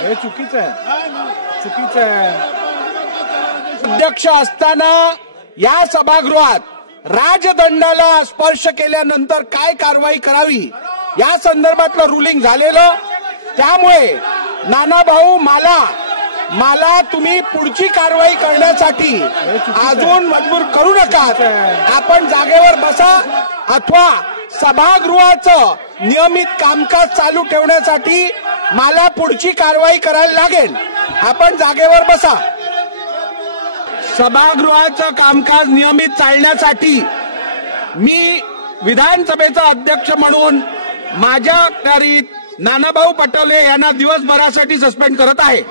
हे चुकीचं आहे, चुकीचं आहे. अध्यक्ष असताना या सभागृहात राजदंडाला स्पर्श केल्यानंतर काय कारवाई करावी या संदर्भातलं रुलिंग झालेलं. त्यामुळे नानाभाऊ मला तुम्ही पुढची कारवाई करण्यासाठी अजून मजबूर करू नका. आपण जागेवर बसा अथवा सभागृहाचं नियमित कामकाज चालू ठेवण्यासाठी मला पुढची कारवाई करायला लागेल. आपण जागेवर बसा. सभागृहाचं कामकाज नियमित चालण्यासाठी मी विधानसभेचा अध्यक्ष म्हणून माझ्या नानाभाऊ पटोले यांना दिवसभरासाठी सस्पेंड करत आहे.